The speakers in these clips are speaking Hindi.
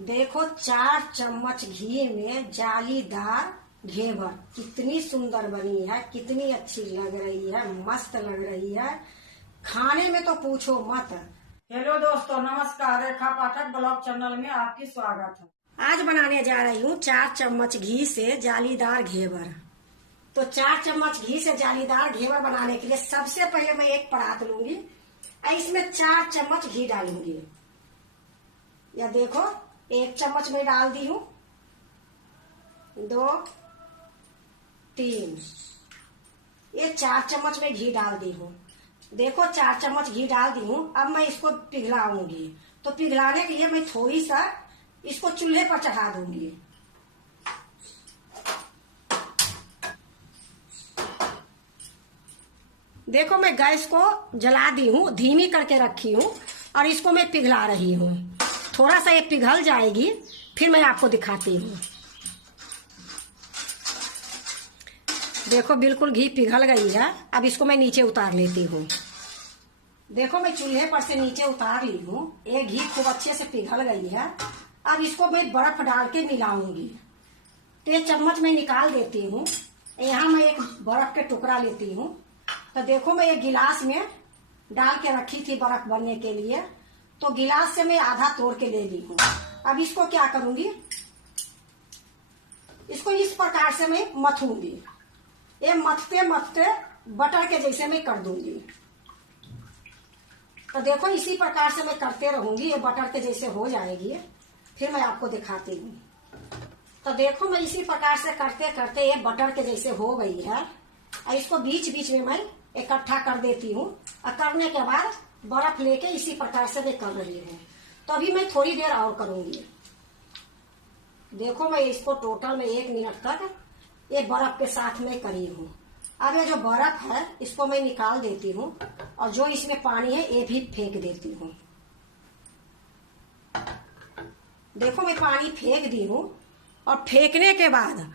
देखो 4 चम्मच घी में जालीदार घेवर कितनी सुंदर बनी है, कितनी अच्छी लग रही है, मस्त लग रही है। खाने में तो पूछो मत। हेलो दोस्तों, नमस्कार। रेखा पाठक ब्लॉग चैनल में आपकी स्वागत है। आज बनाने जा रही हूँ 4 चम्मच घी से जालीदार घेवर। तो 4 चम्मच घी से जालीदार घेवर बनाने के लिए सबसे पहले मैं एक परात लूंगी और इसमें 4 चम्मच घी डालूंगी। या देखो 1 चम्मच में डाल दी हूँ, 2, 3, ये 4 चम्मच में घी डाल दी हूँ। देखो 4 चम्मच घी डाल दी हूँ। अब मैं इसको पिघलाऊंगी। तो पिघलाने के लिए मैं थोड़ी सा इसको चूल्हे पर चढ़ा दूंगी। देखो मैं गैस को जला दी हूँ, धीमी करके रखी हूँ और इसको मैं पिघला रही हूँ। थोड़ा सा ये पिघल जाएगी फिर मैं आपको दिखाती हूँ। देखो बिल्कुल घी पिघल गई है। अब इसको मैं नीचे उतार लेती हूँ। देखो मैं चूल्हे पर से नीचे उतार ली हूँ। ये घी खूब अच्छे से पिघल गई है। अब इसको मैं बर्फ डाल के मिलाऊंगी। तो ये चम्मच में निकाल देती हूँ। यहाँ मैं एक बर्फ के टुकड़ा लेती हूँ। तो देखो मैं एक गिलास में डाल के रखी थी बर्फ बनने के लिए। तो गिलास से मैं आधा तोड़ के ले ली हूँ। अब इसको क्या करूंगी, इसको इस प्रकार से मैं मथूंगी। ये मथते मथते बटर के जैसे मैं कर दूंगी। तो देखो इसी प्रकार से मैं करते रहूंगी। ये बटर के जैसे हो जाएगी फिर मैं आपको दिखाती हूँ। तो देखो मैं इसी प्रकार से करते करते ये बटर के जैसे हो गई है। और इसको बीच बीच में मैं इकट्ठा कर देती हूँ। और करने के बाद बर्फ लेके इसी प्रकार से मैं कर रही हूँ। तो अभी मैं थोड़ी देर और करूंगी। देखो मैं इसको टोटल में 1 मिनट तक ये बर्फ के साथ में करी हूँ। अब ये जो बर्फ है इसको मैं निकाल देती हूँ और जो इसमें पानी है ये भी फेंक देती हूँ। देखो मैं पानी फेंक दी हूँ और फेंकने के बाद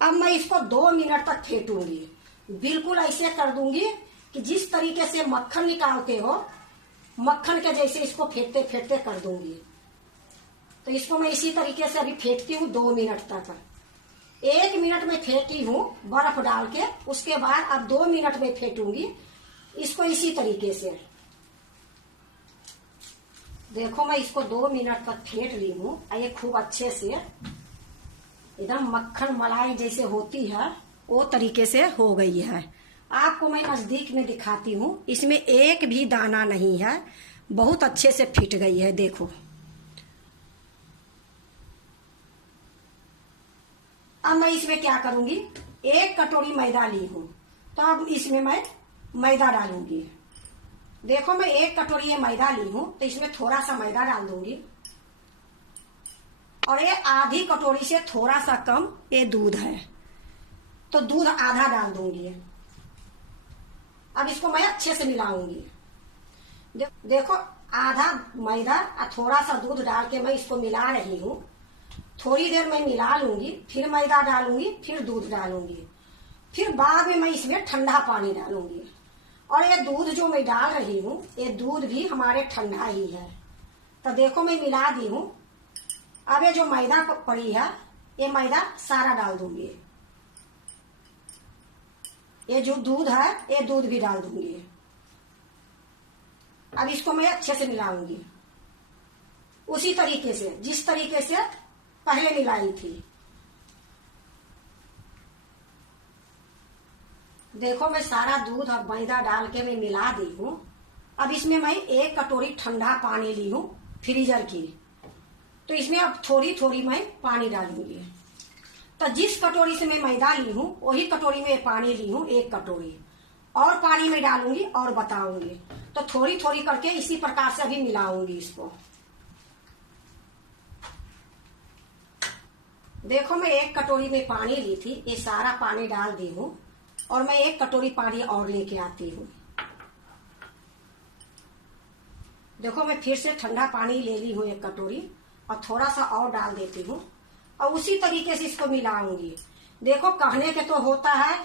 अब मैं इसको 2 मिनट तक फेंटूंगी। बिल्कुल ऐसे कर दूंगी कि जिस तरीके से मक्खन निकालते हो, मक्खन के जैसे इसको फेंटते फेंटते कर दूंगी। तो इसको मैं इसी तरीके से अभी फेंटती हूँ 2 मिनट तक। 1 मिनट में फेंटी हूँ बर्फ डाल के, उसके बाद अब 2 मिनट में फेंटूंगी इसको इसी तरीके से। देखो मैं इसको 2 मिनट तक फेंट ली हूँ। ये खूब अच्छे से एकदम मक्खन मलाई जैसे होती है वो तरीके से हो गई है। आपको मैं नजदीक में दिखाती हूँ। इसमें एक भी दाना नहीं है, बहुत अच्छे से फिट गई है। देखो अब मैं इसमें क्या करूंगी, 1 कटोरी मैदा ली हूँ। तो अब इसमें मैं मैदा डालूंगी। देखो मैं 1 कटोरी ये मैदा ली हूँ तो इसमें थोड़ा सा मैदा डाल दूंगी। और ये आधी कटोरी से थोड़ा सा कम ये दूध है तो दूध आधा डाल दूंगी। अब इसको मैं अच्छे से मिलाऊंगी। देखो आधा मैदा और थोड़ा सा दूध डाल के मैं इसको मिला रही हूँ। थोड़ी देर मैं मिला लूंगी, फिर मैदा डालूंगी, फिर दूध डालूंगी, फिर बाद में मैं इसमें ठंडा पानी डालूंगी। और ये दूध जो मैं डाल रही हूँ ये दूध भी हमारे ठंडा ही है। तो देखो मैं मिला दी हूँ। अब ये जो मैदा पड़ी है ये मैदा सारा डाल दूंगी। ये जो दूध है ये दूध भी डाल दूंगी। अब इसको मैं अच्छे से मिलाऊंगी उसी तरीके से जिस तरीके से पहले मिलाई थी। देखो मैं सारा दूध और मैदा डाल के मैं मिला दी हूँ। अब इसमें मैं 1 कटोरी ठंडा पानी ली हूँ फ्रीजर की। तो इसमें अब थोड़ी थोड़ी मैं पानी डालूंगी। तो जिस कटोरी से मैं मैदा ली हूँ वही कटोरी में पानी ली हूँ 1 कटोरी। और पानी में डालूंगी और बताऊंगी। तो थोड़ी थोड़ी करके इसी प्रकार से अभी मिलाऊंगी इसको। देखो मैं 1 कटोरी में पानी ली थी, ये सारा पानी डाल दी हूँ और मैं 1 कटोरी पानी और लेके आती हूँ। देखो मैं फिर से ठंडा पानी ले ली हूँ 1 कटोरी और थोड़ा सा और डाल देती हूँ और उसी तरीके से इसको मिलाऊंगी। देखो कहने के तो होता है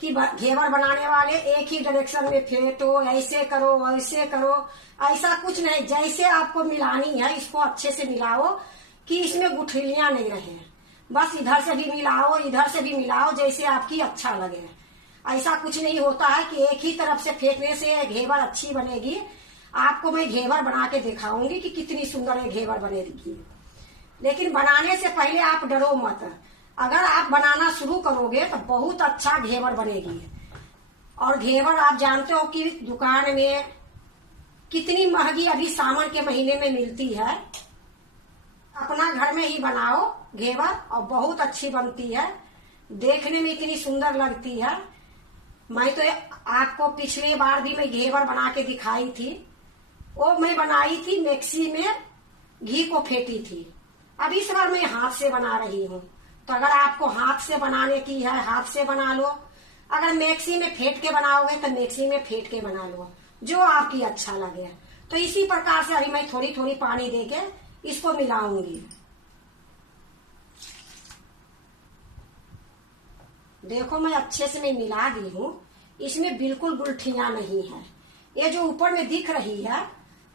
कि घेवर बनाने वाले एक ही डायरेक्शन में फेंटो, ऐसे करो वैसे करो, ऐसा कुछ नहीं। जैसे आपको मिलानी है इसको अच्छे से मिलाओ कि इसमें गुठलियां नहीं रहे। बस इधर से भी मिलाओ, इधर से भी मिलाओ, जैसे आपकी अच्छा लगे। ऐसा कुछ नहीं होता है कि एक ही तरफ से फेंकने से घेवर अच्छी बनेगी। आपको मैं घेवर बना के दिखाऊंगी कि कितनी सुंदर ये घेवर बनेगी। लेकिन बनाने से पहले आप डरो मत। अगर आप बनाना शुरू करोगे तो बहुत अच्छा घेवर बनेगी। और घेवर आप जानते हो कि दुकान में कितनी महंगी अभी सावन के महीने में मिलती है। अपना घर में ही बनाओ घेवर, और बहुत अच्छी बनती है, देखने में इतनी सुंदर लगती है। मैं तो आपको पिछले बार भी मैं घेवर बना के दिखाई थी। वो मैं बनाई थी मिक्सी में, घी को फेंटी थी। अब इस बार मैं हाथ से बना रही हूँ। तो अगर आपको हाथ से बनाने की है, हाथ से बना लो। अगर मिक्सी में फेंट के बनाओगे तो मिक्सी में फेंट के बना लो, जो आपकी अच्छा लगे। तो इसी प्रकार से अभी मैं थोड़ी थोड़ी पानी देके इसको मिलाऊंगी। देखो मैं अच्छे से मैं मिला दी हूँ। इसमें बिल्कुल गुठलियां नहीं है। ये जो ऊपर में दिख रही है,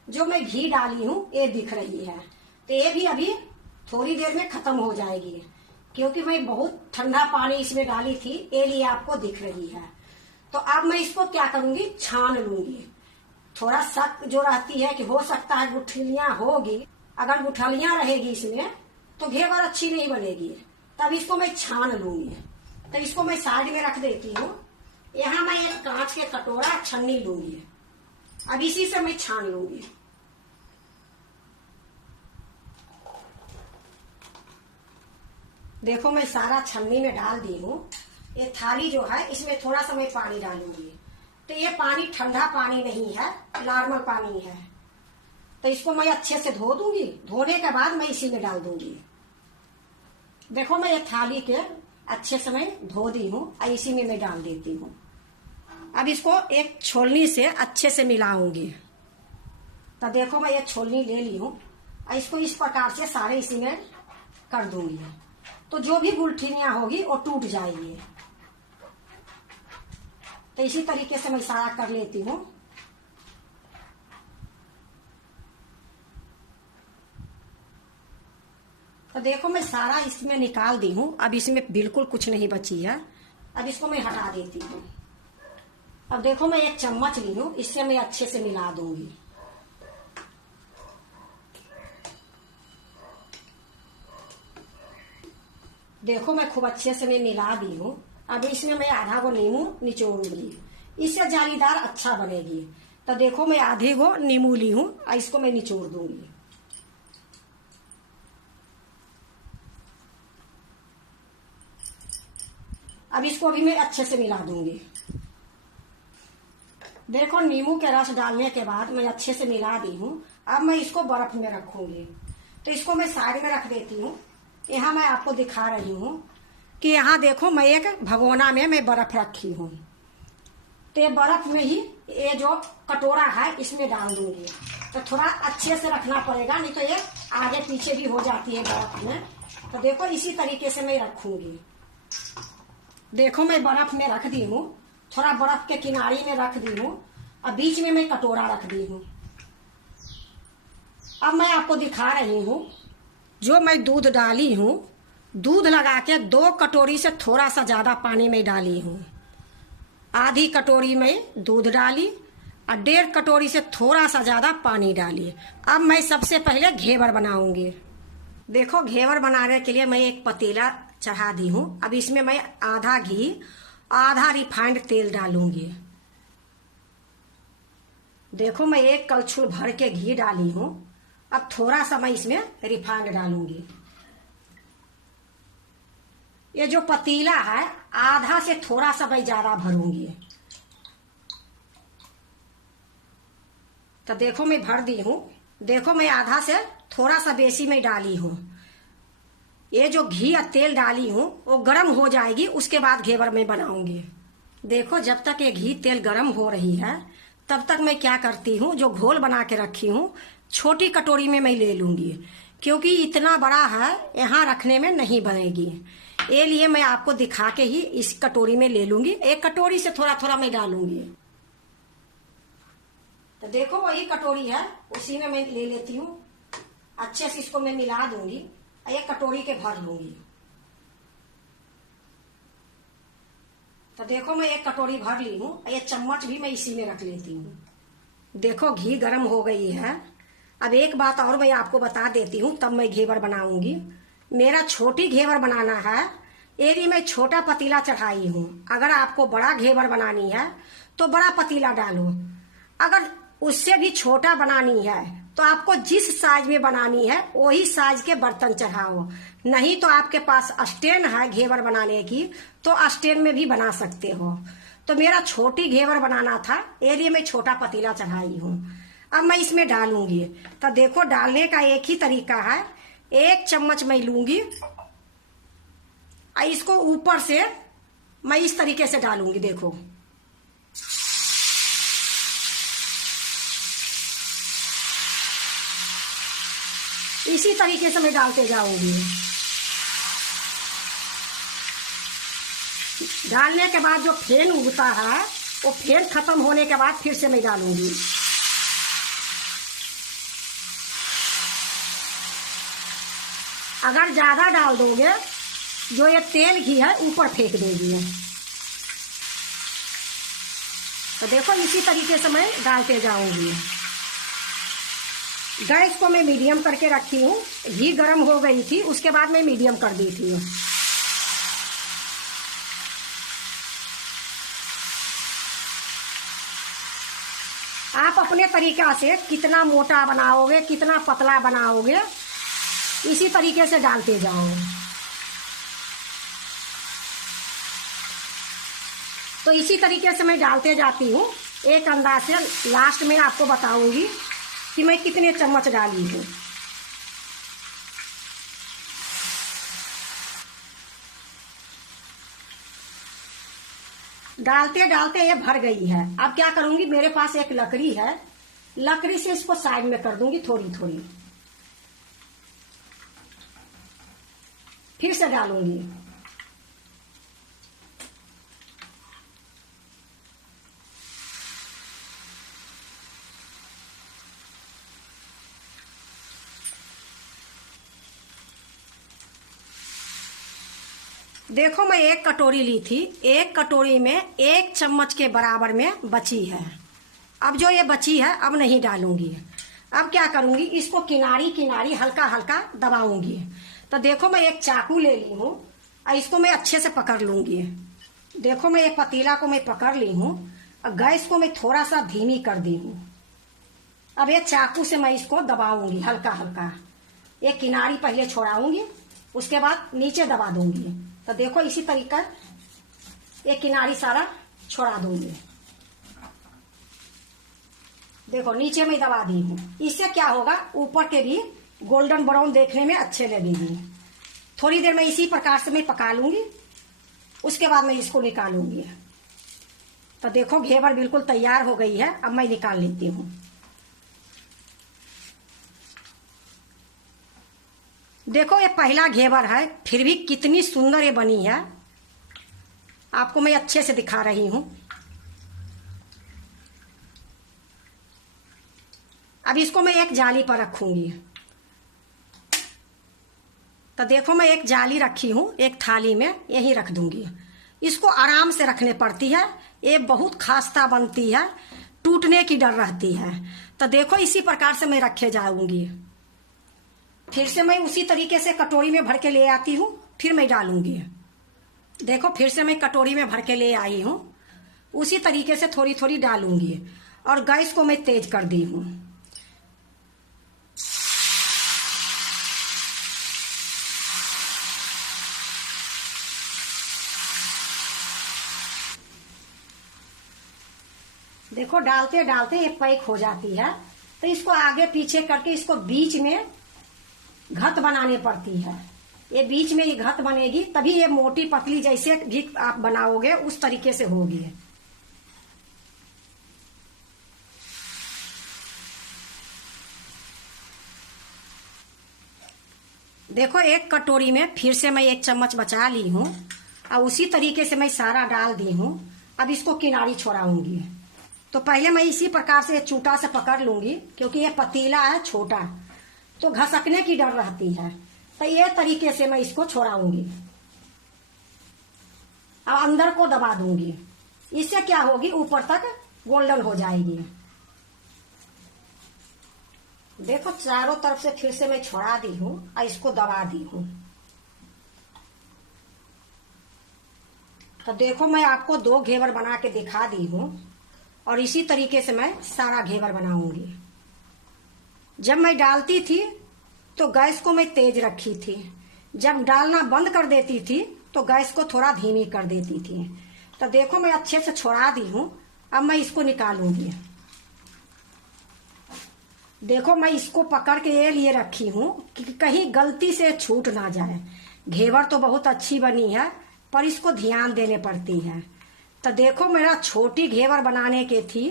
जो मैं घी डाली हूँ, ये दिख रही है। तो ये भी अभी थोड़ी देर में खत्म हो जाएगी, क्योंकि मैं बहुत ठंडा पानी इसमें डाली थी, ये लिए आपको दिख रही है। तो अब मैं इसको क्या करूंगी, छान लूंगी। थोड़ा शक जो रहती है कि हो सकता है गुठलियां होगी। अगर गुठलियां रहेगी इसमें तो घेवर अच्छी नहीं बनेगी। तब इसको मैं छान लूंगी। तो इसको मैं साइड में रख देती हूँ। यहाँ मैं एक कांच के कटोरा छन्नी लूंगी। अब इसी से मैं छान लूंगी। देखो मैं सारा छन्नी में डाल दी हूँ। ये थाली जो है इसमें थोड़ा सा मैं पानी डालूंगी। तो ये पानी ठंडा पानी नहीं है, नॉर्मल पानी है। तो इसको मैं अच्छे से धो दूंगी। धोने के बाद मैं इसी में डाल दूंगी। देखो मैं ये थाली के अच्छे से मैं धो दी हूँ और इसी में मैं डाल देती हूँ। अब इसको एक छोलनी से अच्छे से मिलाऊंगी। तो देखो मैं ये छोलनी ले ली हूँ और इसको इस प्रकार से सारे इसी में कर दूंगी। तो जो भी गुठलियां होगी वो टूट जाएगी। तो इसी तरीके से मैं सारा कर लेती हूँ। तो देखो मैं सारा इसमें निकाल दी हूँ। अब इसमें बिल्कुल कुछ नहीं बची है। अब इसको मैं हटा देती हूँ। अब देखो मैं एक चम्मच ली हूँ, इससे मैं अच्छे से मिला दूंगी। देखो मैं खूब अच्छे से मैं मिला दी हूँ। अब इसमें मैं आधा गो नींबू निचोड़ूंगी, इससे जालीदार अच्छा बनेगी। तो देखो मैं आधे गो नींबू ली हूँ और इसको मैं निचोड़ दूंगी। अब इसको भी मैं अच्छे से मिला दूंगी। देखो नींबू के रस डालने के बाद मैं अच्छे से मिला दी हूँ। अब मैं इसको बर्फ में रखूंगी। तो इसको मैं साइड में रख देती हूँ। यहाँ मैं आपको दिखा रही हूँ कि यहाँ देखो मैं एक भगोना में मैं बर्फ रखी हूँ। तो ये बर्फ में ही ये जो कटोरा है इसमें डाल दूंगी। तो थोड़ा अच्छे से रखना पड़ेगा, नहीं तो ये आगे पीछे भी हो जाती है बर्फ में। तो देखो इसी तरीके से मैं रखूंगी। देखो मैं बर्फ में रख दी हूँ, थोड़ा बर्फ के किनारे में रख दी हूँ और बीच में मैं कटोरा रख दी हूँ। अब मैं आपको दिखा रही हूँ जो मैं दूध डाली हूँ। दूध लगा के 2 कटोरी से थोड़ा सा ज्यादा पानी में डाली हूँ। आधी कटोरी में दूध डाली और 1.5 कटोरी से थोड़ा सा ज्यादा पानी डाली। अब मैं सबसे पहले घेवर बनाऊंगी। देखो घेवर बनाने के लिए मैं एक पतीला चढ़ा दी हूँ। अब इसमें मैं आधा घी आधा रिफाइंड तेल डालूंगी। देखो मैं एक कलछुल भर के घी डाली हूँ। अब थोड़ा सा मैं इसमें रिफाइंड डालूंगी। ये जो पतीला है आधा से थोड़ा सा मैं ज्यादा भरूंगी। तो देखो मैं भर दी हूँ। देखो मैं आधा से थोड़ा सा बेसी में डाली हूँ। ये जो घी या तेल डाली हूँ वो गर्म हो जाएगी, उसके बाद घेवर में बनाऊंगी। देखो जब तक ये घी तेल गर्म हो रही है तब तक मैं क्या करती हूँ, जो घोल बना के रखी हूँ छोटी कटोरी में मैं ले लूंगी, क्योंकि इतना बड़ा है यहाँ रखने में नहीं बनेगी। ये लिए मैं आपको दिखा के ही इस कटोरी में ले लूंगी। एक कटोरी से थोड़ा थोड़ा मैं डालूंगी। तो देखो वही कटोरी है, उसी में मैं ले लेती हूँ। अच्छे से इसको मैं मिला दूंगी। एक कटोरी के भर लूंगी। तो देखो मैं एक कटोरी भर ली हूँ। ये चम्मच भी मैं इसी में रख लेती हूँ। देखो घी गर्म हो गई है। अब एक बात और मैं आपको बता देती हूँ, तब मैं घेवर बनाऊंगी। मेरा छोटी घेवर बनाना है, ये भी मैं छोटा पतीला चढ़ाई हूँ। अगर आपको बड़ा घेवर बनानी है तो बड़ा पतीला डालो। अगर उससे भी छोटा बनानी है तो आपको जिस साइज में बनानी है वही साइज के बर्तन चढ़ाओ। नहीं तो आपके पास स्टैंड है घेवर बनाने की, तो स्टैंड में भी बना सकते हो। तो मेरा छोटी घेवर बनाना था, ये लिए मैं छोटा पतीला चढ़ाई हूँ। अब मैं इसमें डालूंगी। तो देखो डालने का एक ही तरीका है। एक चम्मच मैं लूंगी और इसको ऊपर से मैं इस तरीके से डालूंगी। देखो इसी तरीके से मैं डालते जाऊंगी। डालने के बाद जो फेन उगता है, वो फेन खत्म होने के बाद फिर से मैं डालूंगी। अगर ज्यादा डाल दोगे, जो ये तेल घी है ऊपर फेंक देगी। तो देखो इसी तरीके से मैं डालते जाऊंगी। गैस को मैं मीडियम करके रखी हूँ। घी गर्म हो गई थी, उसके बाद मैं मीडियम कर दी थी। आप अपने तरीका से कितना मोटा बनाओगे, कितना पतला बनाओगे, इसी तरीके से डालते जाओ। तो इसी तरीके से मैं डालते जाती हूँ। एक अंदाज से लास्ट में आपको बताऊंगी कि मैं कितने चम्मच डाली हूँ। डालते डालते ये भर गई है। अब क्या करूंगी, मेरे पास एक लकड़ी है, लकड़ी से इसको साइड में कर दूंगी थोड़ी थोड़ी। फिर से डालूंगी। देखो मैं एक कटोरी ली थी, एक कटोरी में एक चम्मच के बराबर में बची है। अब जो ये बची है अब नहीं डालूंगी। अब क्या करूंगी, इसको किनारी किनारी हल्का हल्का दबाऊंगी। तो देखो मैं एक चाकू ले ली हूँ और इसको मैं अच्छे से पकड़ लूंगी। देखो मैं एक पतीला को मैं पकड़ ली हूँ और गैस को मैं थोड़ा सा धीमी कर दी हूँ। अब एक चाकू से मैं इसको दबाऊंगी हल्का हल्का। एक किनारी पहले छोड़ाऊंगी, उसके बाद नीचे दबा दूंगी। तो देखो इसी तरीका एक किनारी सारा छोड़ा दूंगी। देखो नीचे में दबा दी हूँ। इससे क्या होगा, ऊपर के भी गोल्डन ब्राउन देखने में अच्छे लगेगी। थोड़ी देर में इसी प्रकार से मैं पका लूंगी, उसके बाद मैं इसको निकालूंगी। तो देखो घेवर बिल्कुल तैयार हो गई है। अब मैं निकाल लेती हूँ। देखो ये पहला घेवर है, फिर भी कितनी सुंदर ये बनी है। आपको मैं अच्छे से दिखा रही हूं। अब इसको मैं एक जाली पर रखूंगी। तो देखो मैं एक जाली रखी हूं, एक थाली में यही रख दूंगी। इसको आराम से रखने पड़ती है, ये बहुत खास्ता बनती है, टूटने की डर रहती है। तो देखो इसी प्रकार से मैं रखे जाऊंगी। फिर से मैं उसी तरीके से कटोरी में भर के ले आती हूँ, फिर मैं डालूंगी। देखो फिर से मैं कटोरी में भर के ले आई हूँ, उसी तरीके से थोड़ी थोड़ी डालूंगी और गैस को मैं तेज कर दी हूँ। देखो डालते डालते ये पैक हो जाती है। तो इसको आगे पीछे करके इसको बीच में घत बनानी पड़ती है। ये बीच में ये घत बनेगी, तभी ये मोटी पतली जैसे भी आप बनाओगे उस तरीके से होगी। देखो एक कटोरी में फिर से मैं एक चम्मच बचा ली हूँ और उसी तरीके से मैं सारा डाल दी हूँ। अब इसको किनारी छोड़ाऊंगी। तो पहले मैं इसी प्रकार से चूटा से पकड़ लूंगी, क्योंकि ये पतीला है छोटा, तो घसकने की डर रहती है। तो ये तरीके से मैं इसको छोड़ाऊंगी। अब अंदर को दबा दूंगी, इससे क्या होगी, ऊपर तक गोल्डन हो जाएगी। देखो चारों तरफ से फिर से मैं छोड़ा दी हूं और इसको दबा दी हूं। तो देखो मैं आपको 2 घेवर बना के दिखा दी हूं और इसी तरीके से मैं सारा घेवर बनाऊंगी। जब मैं डालती थी तो गैस को मैं तेज रखी थी, जब डालना बंद कर देती थी तो गैस को थोड़ा धीमी कर देती थी। तो देखो मैं अच्छे से छोड़ा दी हूं, अब मैं इसको निकालूंगी। देखो मैं इसको पकड़ के ये लिए रखी हूं कि कहीं गलती से छूट ना जाए। घेवर तो बहुत अच्छी बनी है पर इसको ध्यान देने पड़ती है। तो देखो मेरा छोटी घेवर बनाने के थी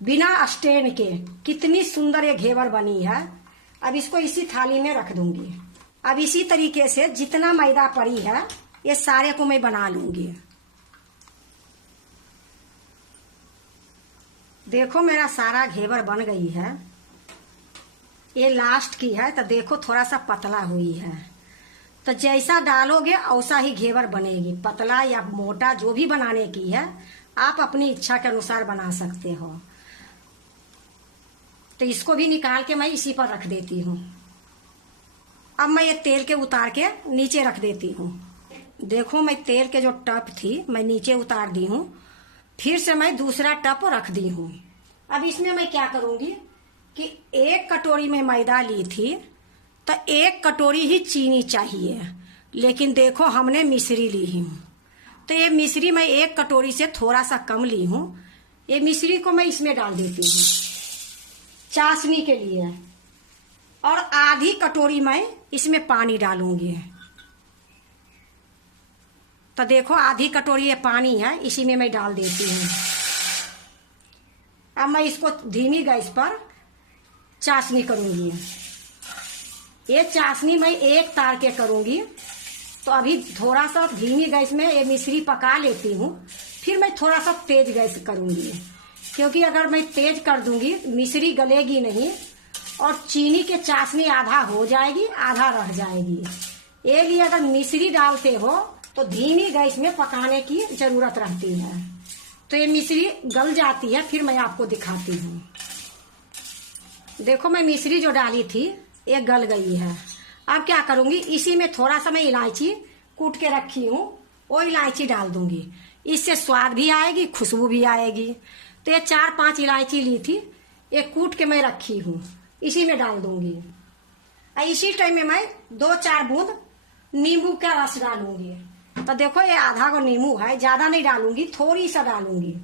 बिना स्टैंड के, कितनी सुंदर ये घेवर बनी है। अब इसको इसी थाली में रख दूंगी। अब इसी तरीके से जितना मैदा पड़ी है ये सारे को मैं बना लूंगी। देखो मेरा सारा घेवर बन गई है, ये लास्ट की है। तो देखो थोड़ा सा पतला हुई है, तो जैसा डालोगे वैसा ही घेवर बनेगी। पतला या मोटा जो भी बनाने की है आप अपनी इच्छा के अनुसार बना सकते हो। तो इसको भी निकाल के मैं इसी पर रख देती हूँ। अब मैं ये तेल के उतार के नीचे रख देती हूँ। देखो मैं तेल के जो टप थी मैं नीचे उतार दी हूँ, फिर से मैं दूसरा टप रख दी हूँ। अब इसमें मैं क्या करूंगी कि 1 कटोरी में मैदा ली थी तो 1 कटोरी ही चीनी चाहिए, लेकिन देखो हमने मिश्री ली हूँ तो ये मिश्री मैं 1 कटोरी से थोड़ा सा कम ली हूँ। ये मिश्री को मैं इसमें डाल देती हूँ चाशनी के लिए, और आधी कटोरी मैं इसमें पानी डालूंगी। तो देखो आधी कटोरी ये पानी है, इसी में मैं डाल देती हूँ। अब मैं इसको धीमी गैस पर चाशनी करूंगी। ये चाशनी मैं 1 तार के करूंगी। तो अभी थोड़ा सा धीमी गैस में ये मिश्री पका लेती हूँ, फिर मैं थोड़ा सा तेज गैस करूंगी, क्योंकि अगर मैं तेज कर दूंगी मिश्री गलेगी नहीं और चीनी के चाशनी आधा हो जाएगी आधा रह जाएगी। ये लिए अगर मिश्री डालते हो तो धीमी गैस में पकाने की जरूरत रहती है, तो ये मिश्री गल जाती है। फिर मैं आपको दिखाती हूँ। देखो मैं मिश्री जो डाली थी ये गल गई है। अब क्या करूंगी, इसी में थोड़ा सा मैं इलायची कूट के रखी हूँ वो इलायची डाल दूंगी, इससे स्वाद भी आएगी खुशबू भी आएगी। तो ये 4-5 इलायची ली थी, ये कूट के मैं रखी हूँ, इसी में डाल दूंगी। इसी टाइम में मैं 2-4 बूंद नींबू का रस डालूंगी। तो देखो ये आधा को नींबू है, ज्यादा नहीं डालूंगी, थोड़ी सा डालूंगी।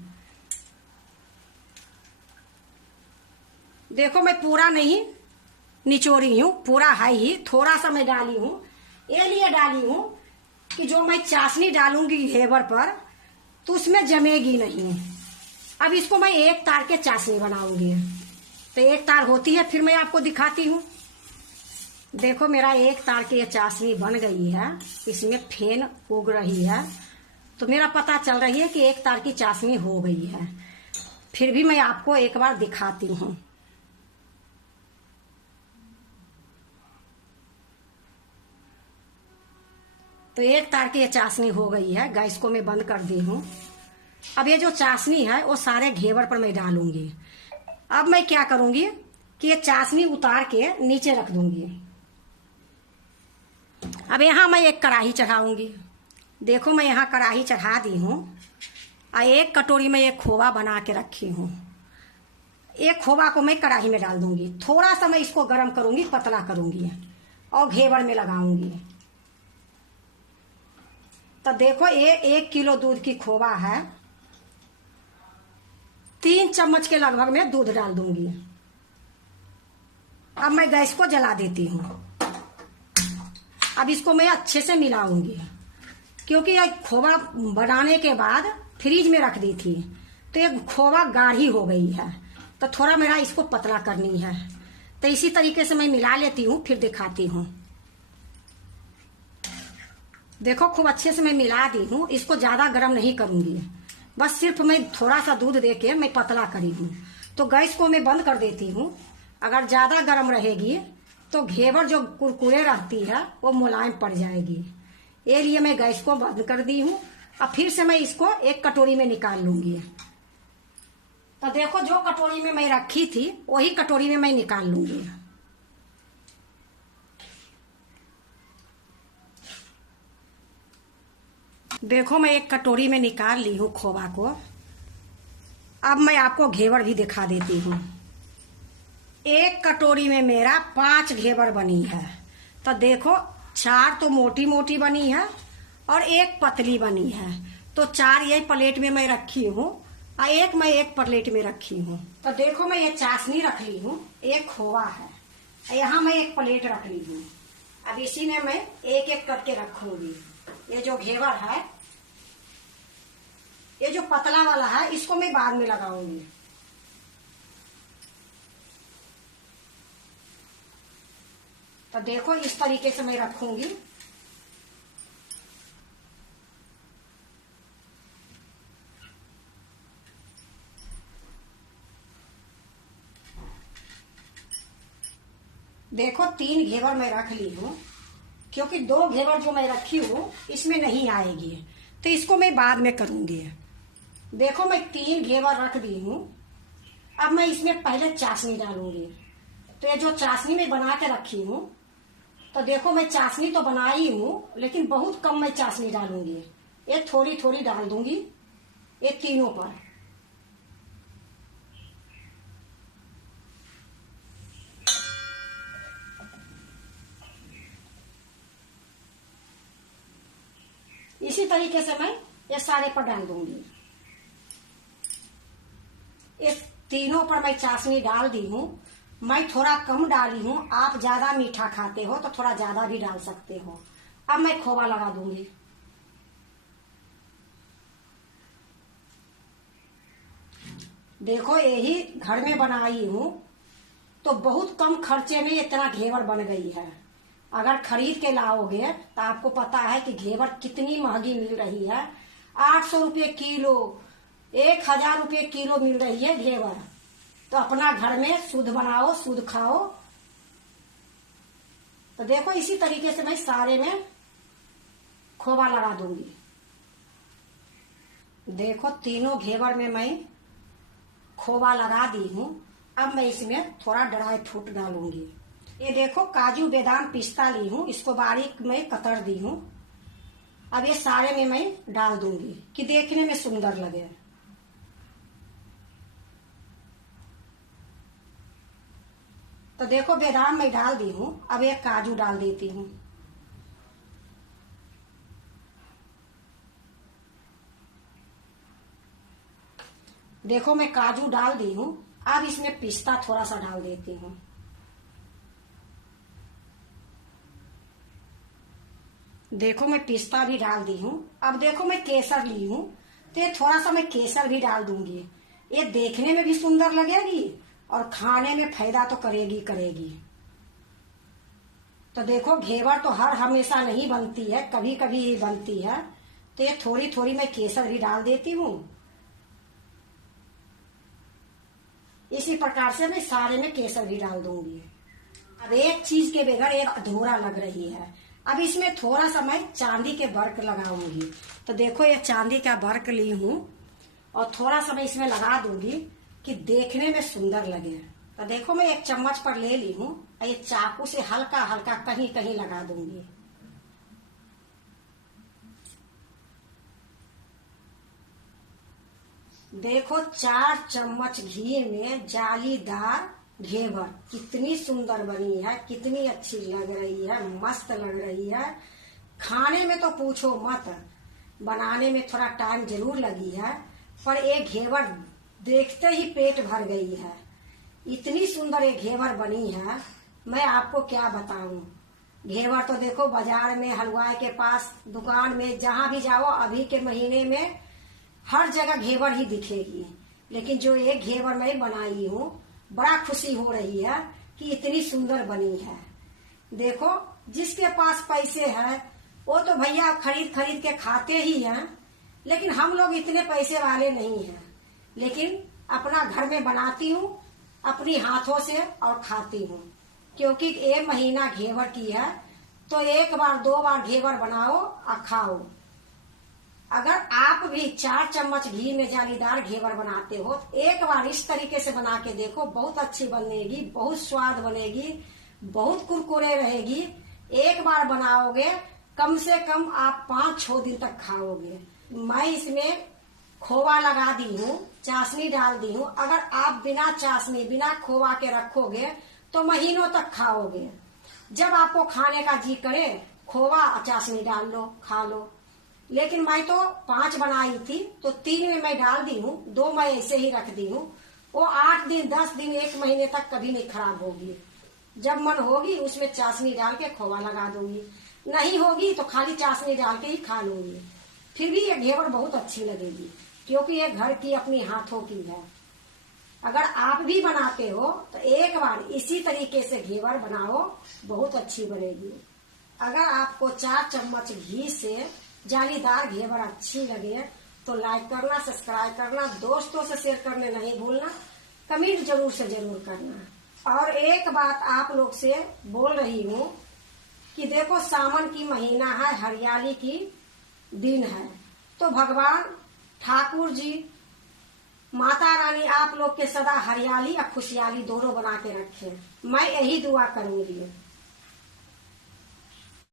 देखो मैं पूरा नहीं निचोड़ी हूँ, पूरा है ही, थोड़ा सा मैं डाली हूँ। ये लिए डाली हूँ कि जो मैं चाशनी डालूंगी घेवर पर तो उसमें जमेगी नहीं। अब इसको मैं 1 तार के चाशनी बनाऊंगी। तो 1 तार होती है, फिर मैं आपको दिखाती हूँ। देखो मेरा 1 तार की ये चाशनी बन गई है, इसमें फेन उग रही है, तो मेरा पता चल रही है कि 1 तार की चाशनी हो गई है। फिर भी मैं आपको एक बार दिखाती हूँ। तो 1 तार की ये चाशनी हो गई है, गैस को मैं बंद कर दी हूँ। अब ये जो चाशनी है वो सारे घेवर पर मैं डालूंगी। अब मैं क्या करूंगी कि ये चाशनी उतार के नीचे रख दूंगी। अब यहाँ मैं एक कढ़ाई चढ़ाऊंगी। देखो मैं यहाँ कढ़ाई चढ़ा दी हूँ और 1 कटोरी में एक खोवा बना के रखी हूँ। एक खोवा को मैं कढ़ाई में डाल दूंगी, थोड़ा सा मैं इसको गर्म करूंगी, पतला करूंगी और घेवर में लगाऊंगी। तो देखो ये 1 किलो दूध की खोवा है, 3 चम्मच के लगभग में दूध डाल दूंगी। अब मैं गैस को जला देती हूँ। अब इसको मैं अच्छे से मिलाऊंगी, क्योंकि ये खोवा बनाने के बाद फ्रिज में रख दी थी तो ये खोवा गाढ़ी हो गई है, तो थोड़ा मेरा इसको पतला करनी है। तो इसी तरीके से मैं मिला लेती हूँ, फिर दिखाती हूँ। देखो खूब अच्छे से मैं मिला दी हूँ। इसको ज्यादा गर्म नहीं करूंगी, बस सिर्फ मैं थोड़ा सा दूध देके मैं पतला करी हूँ। तो गैस को मैं बंद कर देती हूँ। अगर ज्यादा गर्म रहेगी तो घेवर जो कुरकुरे रहती है वो मुलायम पड़ जाएगी। ये लिए मैं गैस को बंद कर दी हूँ। अब फिर से मैं इसको एक कटोरी में निकाल लूंगी। तो देखो जो कटोरी में मैं रखी थी वही कटोरी में मैं निकाल लूंगी। देखो मैं एक कटोरी में निकाल ली हूँ खोवा को। अब मैं आपको घेवर भी दिखा देती हूँ। एक कटोरी में मेरा 5 घेवर बनी है। तो देखो 4 तो मोटी मोटी बनी है और एक पतली बनी है। तो 4 यही प्लेट में मैं रखी हूँ और एक मैं एक प्लेट में रखी हूँ। तो देखो मैं ये चाशनी रख ली हूँ, एक खोवा है, यहाँ मैं एक प्लेट रख ली हूँ। अब इसी में मैं एक एक करके रखूंगी। ये जो घेवर है, ये जो पतला वाला है, इसको मैं बाद में लगाऊंगी। तो देखो इस तरीके से मैं रखूंगी। देखो 3 घेवर मैं रख ली हूँ, क्योंकि 2 घेवर जो मैं रखी हूँ इसमें नहीं आएगी, तो इसको मैं बाद में करूंगी। देखो मैं 3 घेवर रख दी हूँ। अब मैं इसमें पहले चाशनी डालूंगी। तो ये जो चाशनी में बना के रखी हूँ, तो देखो मैं चाशनी तो बनाई हूँ लेकिन बहुत कम मैं चाशनी डालूंगी। ये थोड़ी थोड़ी डाल दूंगी ये तीनों पर। इसी तरीके से मैं ये सारे पर डाल दूंगी। इस तीनों पर मैं चाशनी डाल दी हूँ। मैं थोड़ा कम डाली हूँ, आप ज्यादा मीठा खाते हो तो थोड़ा ज्यादा भी डाल सकते हो। अब मैं खोवा लगा दूंगी। देखो यही घर में बनाई हूँ तो बहुत कम खर्चे में इतना घेवर बन गई है। अगर खरीद के लाओगे तो आपको पता है कि घेवर कितनी महंगी मिल रही है। 800 रुपये किलो, 1000 रुपये किलो मिल रही है घेवर। तो अपना घर में शुद्ध बनाओ, शुद्ध खाओ। तो देखो इसी तरीके से मैं सारे में खोवा लगा दूंगी। देखो तीनों घेवर में मैं खोवा लगा दी हूँ। अब मैं इसमें थोड़ा ड्राई फ्रूट डालूंगी। ये देखो काजू बादाम पिस्ता ली हूँ, इसको बारीक में कतर दी हूँ। अब ये सारे में मैं डाल दूंगी कि देखने में सुंदर लगे। तो देखो बादाम मैं डाल दी हूँ। अब ये काजू डाल देती हूँ। देखो मैं काजू डाल दी हूँ। अब इसमें पिस्ता थोड़ा सा डाल देती हूँ। देखो मैं पिस्ता भी डाल दी हूँ। अब देखो मैं केसर ली हूँ, तो ये थोड़ा सा मैं केसर भी डाल दूंगी। ये देखने में भी सुंदर लगेगी और खाने में फायदा तो करेगी करेगी। तो देखो घेवर तो हर हमेशा नहीं बनती है, कभी कभी ही बनती है। तो ये थोड़ी थोड़ी मैं केसर भी डाल देती हूँ। इसी प्रकार से मैं सारे में केसर भी डाल दूंगी। अब एक चीज के बगैर एक अधूरा लग रही है। अब इसमें थोड़ा सा मैं चांदी के वर्क लगाऊंगी। तो देखो ये चांदी का वर्क ली हूँ और थोड़ा सा मैं इसमें लगा दूंगी कि देखने में सुंदर लगे। तो देखो मैं एक चम्मच पर ले ली हूँ और ये चाकू से हल्का हल्का कहीं कहीं लगा दूंगी। देखो 4 चम्मच घी में जालीदार घेवर कितनी सुंदर बनी है, कितनी अच्छी लग रही है, मस्त लग रही है। खाने में तो पूछो मत, बनाने में थोड़ा टाइम जरूर लगी है, पर एक घेवर देखते ही पेट भर गई है। इतनी सुंदर एक घेवर बनी है, मैं आपको क्या बताऊं। घेवर तो देखो बाजार में, हलवाई के पास, दुकान में, जहां भी जाओ अभी के महीने में हर जगह घेवर ही दिखेगी। लेकिन जो एक घेवर मैं बनाई हूँ, बड़ा खुशी हो रही है कि इतनी सुंदर बनी है। देखो जिसके पास पैसे हैं वो तो भैया खरीद खरीद के खाते ही हैं, लेकिन हम लोग इतने पैसे वाले नहीं हैं। लेकिन अपना घर में बनाती हूँ अपनी हाथों से और खाती हूँ। क्योंकि ये महीना घेवर की है, तो एक बार 2 बार घेवर बनाओ और खाओ। अगर आप भी 4 चम्मच घी में जालीदार घेवर बनाते हो, एक बार इस तरीके से बना के देखो, बहुत अच्छी बनेगी, बहुत स्वाद बनेगी, बहुत कुरकुरे रहेगी। एक बार बनाओगे कम से कम आप 5-6 दिन तक खाओगे। मैं इसमें खोवा लगा दी हूँ, चाशनी डाल दी हूँ। अगर आप बिना चाशनी बिना खोवा के रखोगे तो महीनों तक खाओगे। जब आपको खाने का जी करे, खोवा चाशनी डाल लो, खा लो। लेकिन मैं तो 5 बनाई थी, तो 3 में मैं डाल दी हूँ, 2 मैं ऐसे ही रख दी हूँ। वो 8 दिन 10 दिन 1 महीने तक कभी नहीं खराब होगी। जब मन होगी उसमें चाशनी डाल के खोवा लगा दूंगी, नहीं होगी तो खाली चाशनी डाल के ही खा लूंगी। फिर भी ये घेवर बहुत अच्छी लगेगी, क्योंकि ये घर की अपनी हाथों की है। अगर आप भी बनाते हो तो एक बार इसी तरीके से घेवर बनाओ, बहुत अच्छी बनेगी। अगर आपको 4 चम्मच घी से जालीदार घेवर अच्छी लगे तो लाइक करना, सब्सक्राइब करना, दोस्तों से शेयर करने नहीं भूलना, कमेंट जरूर से जरूर करना। और एक बात आप लोग से बोल रही हूँ कि देखो, सावन की महीना है, हरियाली की दिन है, तो भगवान ठाकुर जी, माता रानी आप लोग के सदा हरियाली और खुशहाली दोनों बना के रखे। मैं यही दुआ करूंगी।